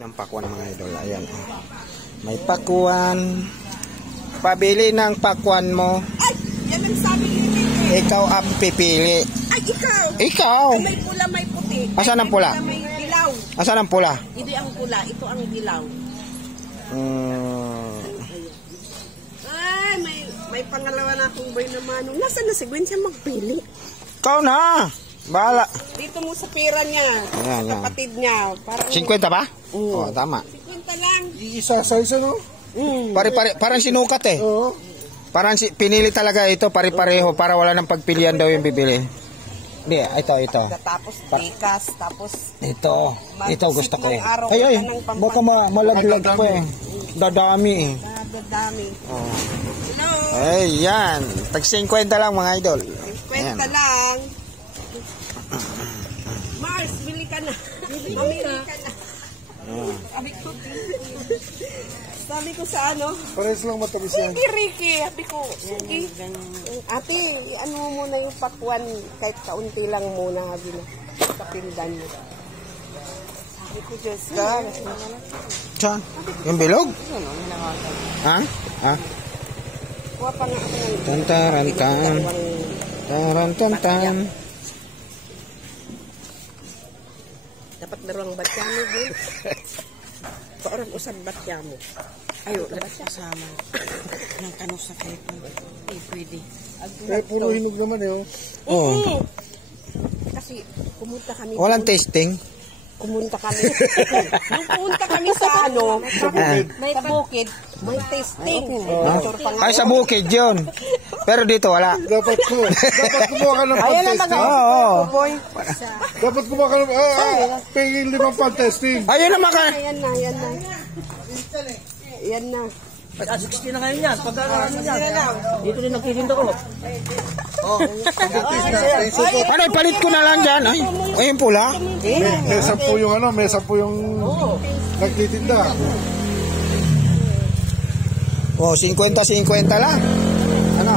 Ng pakwan mga idol, ayan. May pakwan. Pabili ng pakwan mo. Ay, yan ang sabi ni Ikaw ang pipili. Ay, ikaw. Ikaw. Ay, may pula, may puti. Asan ang pula? May dilaw. Asan ang pula? Hindi ang pula, ito ang dilaw. Ay, may pangalawa na akong boy na manong. Nasaan na si Gwen siya magpili? Ikaw na. Bahala. Dito mo sa pera niya. Ayan, Sa kapatid niya. Parang 50 ba? Oo, tama. 50 lang. Isa sa isa, no? Parang sinukat eh. Oo. Parang pinili talaga ito pare-pareho para wala nang pagpilian daw yung bibili. Hindi, ito. Tapos tikas, tapos Ito gusto ko eh. araw Ay, ka ng baka malaglag pa eh. Dadami eh. dami. Oh. Hello. Ay, yan. Tag 50 lang mga idol. 50 lang. Mars, bili ka na. Mamili ka na. Sabi ko sa ano? Parehas lang matamis yan. Sige, Ricky. Sabi ko, sige. Ate, ano mo muna yung pakwan kahit kaunti lang muna. Sabi na, kapindan mo. Sabi ko, Diyos ka. Saan? Yung bilog? Ha? Ha? Kuha pa nga ako ng... Tantarantan. Tarantantan. Dapat darong batya mo, Boy. Paorang usad batya mo. Ayo, dapat kasama. Nang kanong sa kayo pa. Pwede. Eh, puro hinog naman eh, oh. Oo. Kasi pumunta kami. Walang tasting. Pumunta kami. Nung pumunta kami sa ano, sa bukid, may tasting. Ay, sa bukid yun. Pero dito wala. Dapat kumuha ka ng pan-testing. Oo. Dapat kumuha ka ng... pingin 5 pan-testing. Ayun naman ka. Yan na. Yan na. Pag-16 na ngayon yan. Pag-ano yan. Dito rin nagtitinda ko. Ano, palit ko na lang dyan. Ay, yung pula. May 10 yung ano, may 10 yung nagtitinda. Oh, 50-50 lang. Ano?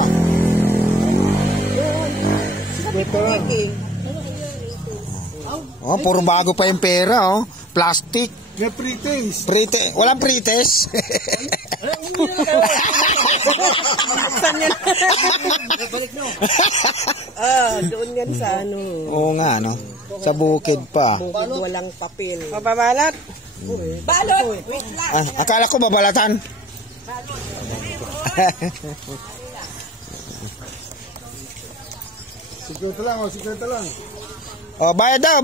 Ito lang. Oh, puro bago pa yung pera, oh. Plastic. May pre-taste. Walang pre-test. Doon yan sa ano. Oo nga, no? Sa bukid pa. Bukid walang papel. Mababalat. Balot! Wait lang. Akala ko babalatan. Sigurito lang, 50 lang. Oh, bayad daw.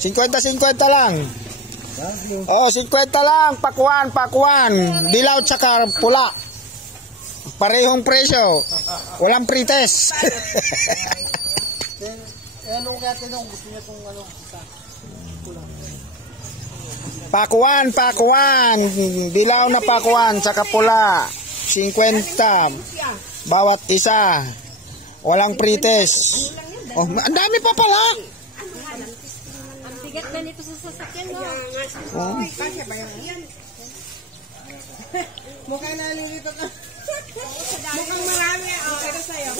50-50 lang. Oh, 50 lang. Pakwan. Dilaw tsaka pula. Parehong presyo. Walang pre-test. Ano kaya tinong gusto niya itong ano? Pakwan. Dilaw na pakwan tsaka pula. 50. Bawat isa. Walang pre-test. Oh, ang dami pa pala. Ang bigat na nito sa sasakyan, no? Oh. Mukhang nalilito ka. Mukhang marami. Okay na sa'yo.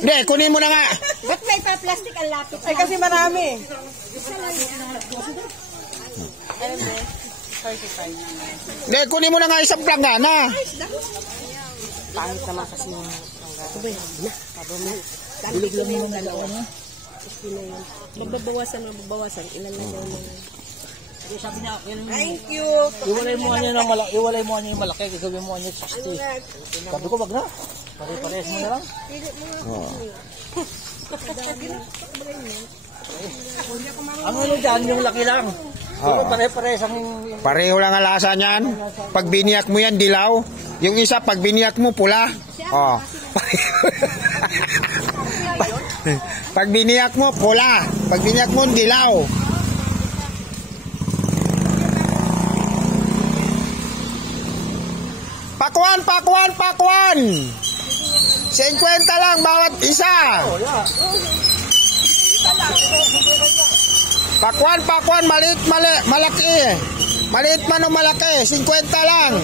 Hindi, kunin mo na nga. Ba't may pa-plastic ang lapit? Ay, kasi marami. Hindi, kunin mo na nga isang planggana. Pangit naman kasi yung sabay. Bilig lang yung dalawa na. Magbabawasan. Ilan na daw na. Sabi niya, Thank you. iwalay mo niya yung malaki, gagawin mo niya 60. Sabi ko, wag na. Pare-pares mo na lang. Ang ano dyan, yung laki lang. Pero pare-pares ang... Pareho lang ang lasa niyan. Pag biniyak mo yan, dilaw. Yung isa, pag biniyak mo, pula. Oh. Pag biniyak mo, pula. Pag biniyak mo, dilaw. Pakwan. 50 lang bawat isa. Pakwan, malaki. Maliit man o malaki, 50 lang.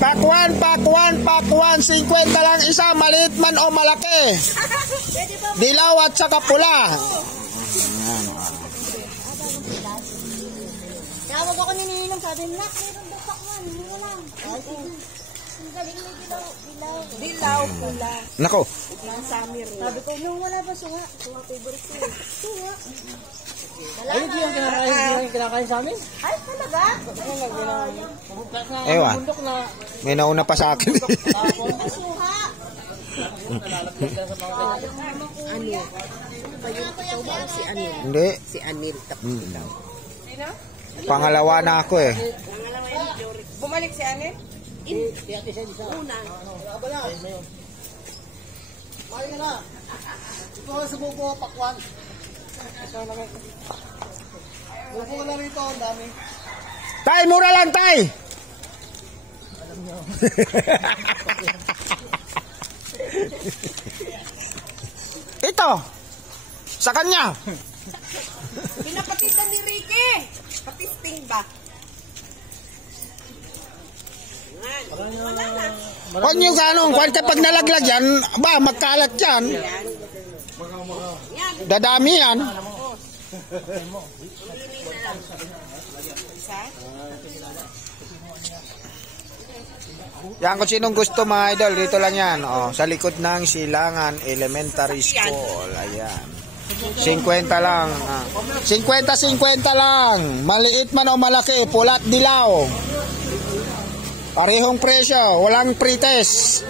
Pakwan. pakwan, pakwan, pakwan. 50 lang isa, maliit man o malaki. Dilaw at saka pula. Tawag ako nininom, sabi na, meron daw pakwan, hindi mo lang. Ang galing may dilaw, Dilaw, pula. Nako, Samir. Sabi ko, nung wala ba suha? Suha favorite ko. Suha. Ayun, di yung kinakain sa amin. Ay, talaga? ewan. May nauna pa sa akin. Suha. Ano? Ikaw ba si Anil? Hindi. Si Anil. Tapos daw. Pangalawa na ako eh. Bumalik si Anil? Una. Mali ka na. Ito sa buko, pakwan. Buko na rito, ang dami. Tay, mura lang, tay! Ito! Sa kanya! Pinapatitan ni Ricky. Patisting ba? Huwag nyo ganun. Kung kapag nalaglag yan, ba, magkalat yan. Dadami yan. Yan, kung sinong gusto mga idol, dito lang yan. Oh, sa likod ng Silangan Elementary School. Ayan. 50 lang. 50-50 lang. Maliit man o malaki, pulat dilaw. Parehong presyo, walang pretest.